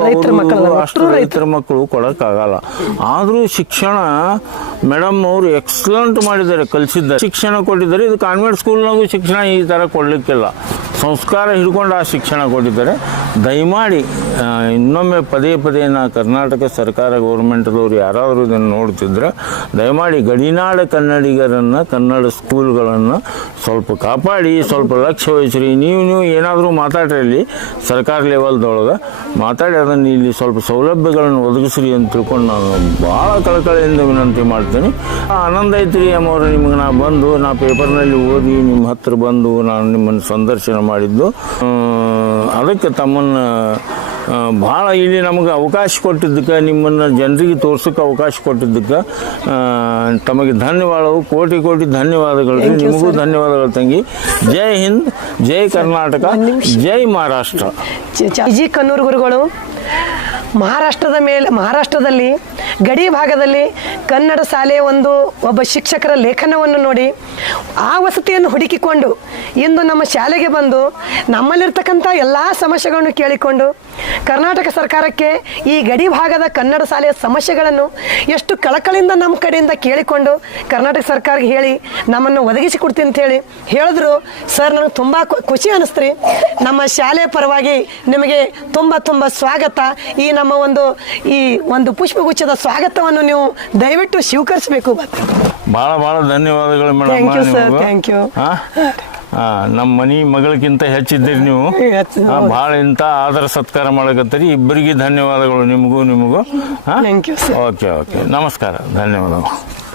ಅಷ್ಟು ರೈತರ. ಮಕ್ಕಳು ಕೊಡೋಕ್ಕಾಗಲ್ಲ. ಆದರೂ ಶಿಕ್ಷಣ ಮೇಡಮ್ ಅವರು ಎಕ್ಸಲೆಂಟ್ ಮಾಡಿದ್ದಾರೆ ಕಲಿಸಿದ್ದಾರೆ. ಶಿಕ್ಷಣ ಕೊಟ್ಟಿದ್ದಾರೆ. ಇದು ಕಾನ್ವೆಂಟ್ ಸ್ಕೂಲ್ನಾಗೂ ಶಿಕ್ಷಣ ಈ ಥರ ಕೊಡಲಿಕ್ಕಿಲ್ಲ. ಸಂಸ್ಕಾರ ಹಿಡ್ಕೊಂಡು ಆ ಶಿಕ್ಷಣ ಕೊಟ್ಟಿದ್ದಾರೆ. ದಯಮಾಡಿ ಇನ್ನೊಮ್ಮೆ ಪದೇ ಪದೇ ನಾ ಕರ್ನಾಟಕ ಸರ್ಕಾರ ಗೌರ್ಮೆಂಟ್ದವ್ರು ಯಾರಾದರೂ ಇದನ್ನು ನೋಡ್ತಿದ್ರೆ, ದಯಮಾಡಿ ಗಡಿನಾಡ ಕನ್ನಡಿಗರನ್ನು, ಕನ್ನಡ ಸ್ಕೂಲ್ಗಳನ್ನು ಸ್ವಲ್ಪ ಕಾಪಾಡಿ, ಸ್ವಲ್ಪ ಲಕ್ಷ್ಯ ವಹಿಸ್ರಿ. ನೀವು ನೀವು ಏನಾದರೂ ಮಾತಾಡ್ರಲ್ಲಿ ಸರ್ಕಾರ ಲೆವೆಲ್ದೊಳಗೆ. ಮಾತಾಡಿ ಅದನ್ನು ಇಲ್ಲಿ ಸ್ವಲ್ಪ ಸೌಲಭ್ಯಗಳನ್ನು ಒದಗಿಸ್ರಿ ಅಂತ ತಿಳ್ಕೊಂಡು ನಾನು ಭಾಳ ಕಳಕಳಿಯಿಂದ ವಿನಂತಿ ಮಾಡ್ತೀನಿ. ಆನಂದ ಐತ್ರಿ ಅಮ್ಮವ್ರು, ನಿಮಗೆ ನಾ ಬಂದು, ನಾ ಪೇಪರ್ನಲ್ಲಿ ಓದಿ ನಿಮ್ಮ ಹತ್ರ ಬಂದು ನಾನು ನಿಮ್ಮನ್ನು ಸಂದರ್ಶನ ಮಾಡಿದ್ದು. ಅದಕ್ಕೆ ತಮ್ಮನ್ನು ಆ, ಭಾಳ ಇಲ್ಲಿ ನಮಗೆ ಅವಕಾಶ ಕೊಟ್ಟಿದ್ದಕ್ಕೆ ನಿಮ್ಮನ್ನು ಜನರಿಗೆ ತೋರ್ಸೋಕ್ಕೆ ಅವಕಾಶ ಕೊಟ್ಟಿದ್ದಕ್ಕೆ ತಮಗೆ ಧನ್ಯವಾದಗಳು ಕೋಟಿ ಕೋಟಿ ಧನ್ಯವಾದಗಳು. ನಿಮಗೂ ಧನ್ಯವಾದಗಳು ತಂಗಿ. ಜೈ ಹಿಂದ್ ಜೈ ಕರ್ನಾಟಕ ಜೈ ಮಹಾರಾಷ್ಟ್ರ. ಜಿ ಕನ್ನೂರು ಗುರುಗಳು ಮಹಾರಾಷ್ಟ್ರದ ಮೇಲೆ, ಮಹಾರಾಷ್ಟ್ರದಲ್ಲಿ, ಗಡಿ ಭಾಗದಲ್ಲಿ ಕನ್ನಡ ಶಾಲೆಯ ಒಂದು ಒಬ್ಬ ಶಿಕ್ಷಕರ ಲೇಖನವನ್ನು ನೋಡಿ ಆ ವಸತಿಯನ್ನು ಹುಡುಕಿಕೊಂಡು ಇಂದು ನಮ್ಮ ಶಾಲೆಗೆ ಬಂದು ನಮ್ಮಲ್ಲಿರ್ತಕ್ಕಂಥ ಎಲ್ಲ ಸಮಸ್ಯೆಗಳನ್ನು ಕೇಳಿಕೊಂಡು ಕರ್ನಾಟಕ ಸರ್ಕಾರಕ್ಕೆ ಈ ಗಡಿ ಭಾಗದ ಕನ್ನಡ ಶಾಲೆಯ ಸಮಸ್ಯೆಗಳನ್ನು ಎಷ್ಟು ಕಳಕಳಿಯಿಂದ ನಮ್ಮ ಕಡೆಯಿಂದ ಕೇಳಿಕೊಂಡು ಕರ್ನಾಟಕ ಸರ್ಕಾರಕ್ಕೆ ಹೇಳಿ ನಮ್ಮನ್ನು ಒದಗಿಸಿ ಕೊಡ್ತೀನಿ ಅಂತ ಹೇಳಿ ಹೇಳಿದ್ರು. ಸರ್ ನನಗೆ ತುಂಬ ಖುಷಿ ಅನ್ನಿಸ್ತ್ರಿ ನಮ್ಮ ಶಾಲೆ ಪರವಾಗಿ ನಿಮಗೆ ತುಂಬ ತುಂಬ ಸ್ವಾಗತ. ಈ ನಮ್ಮ ಒಂದು ಈ ಒಂದು ಪುಷ್ಪಗುಚ್ಛದ ಸ್ವಾಗತವನ್ನು ನೀವು ದಯವಿಟ್ಟು ಸ್ವೀಕರಿಸಬೇಕು. ಭಾಳ ಭಾಳ ಧನ್ಯವಾದಗಳು thank you sir thank you. ನಮ್ಮ ಮನಿ ಮಗಳಿಗಿಂತ ಹೆಚ್ಚಿದ್ದೀರಿ ನೀವು. ಬಹಳ. ಭಾಳ ಇಂಥ ಆದರ ಸತ್ಕಾರ ಮಾಡಕತ್ತೀರಿ. ಇಬ್ಬರಿಗೆ ಧನ್ಯವಾದಗಳು ನಿಮಗೂ ನಿಮಗೂ. ಓಕೆ ಓಕೆ ನಮಸ್ಕಾರ. ಧನ್ಯವಾದಗಳು.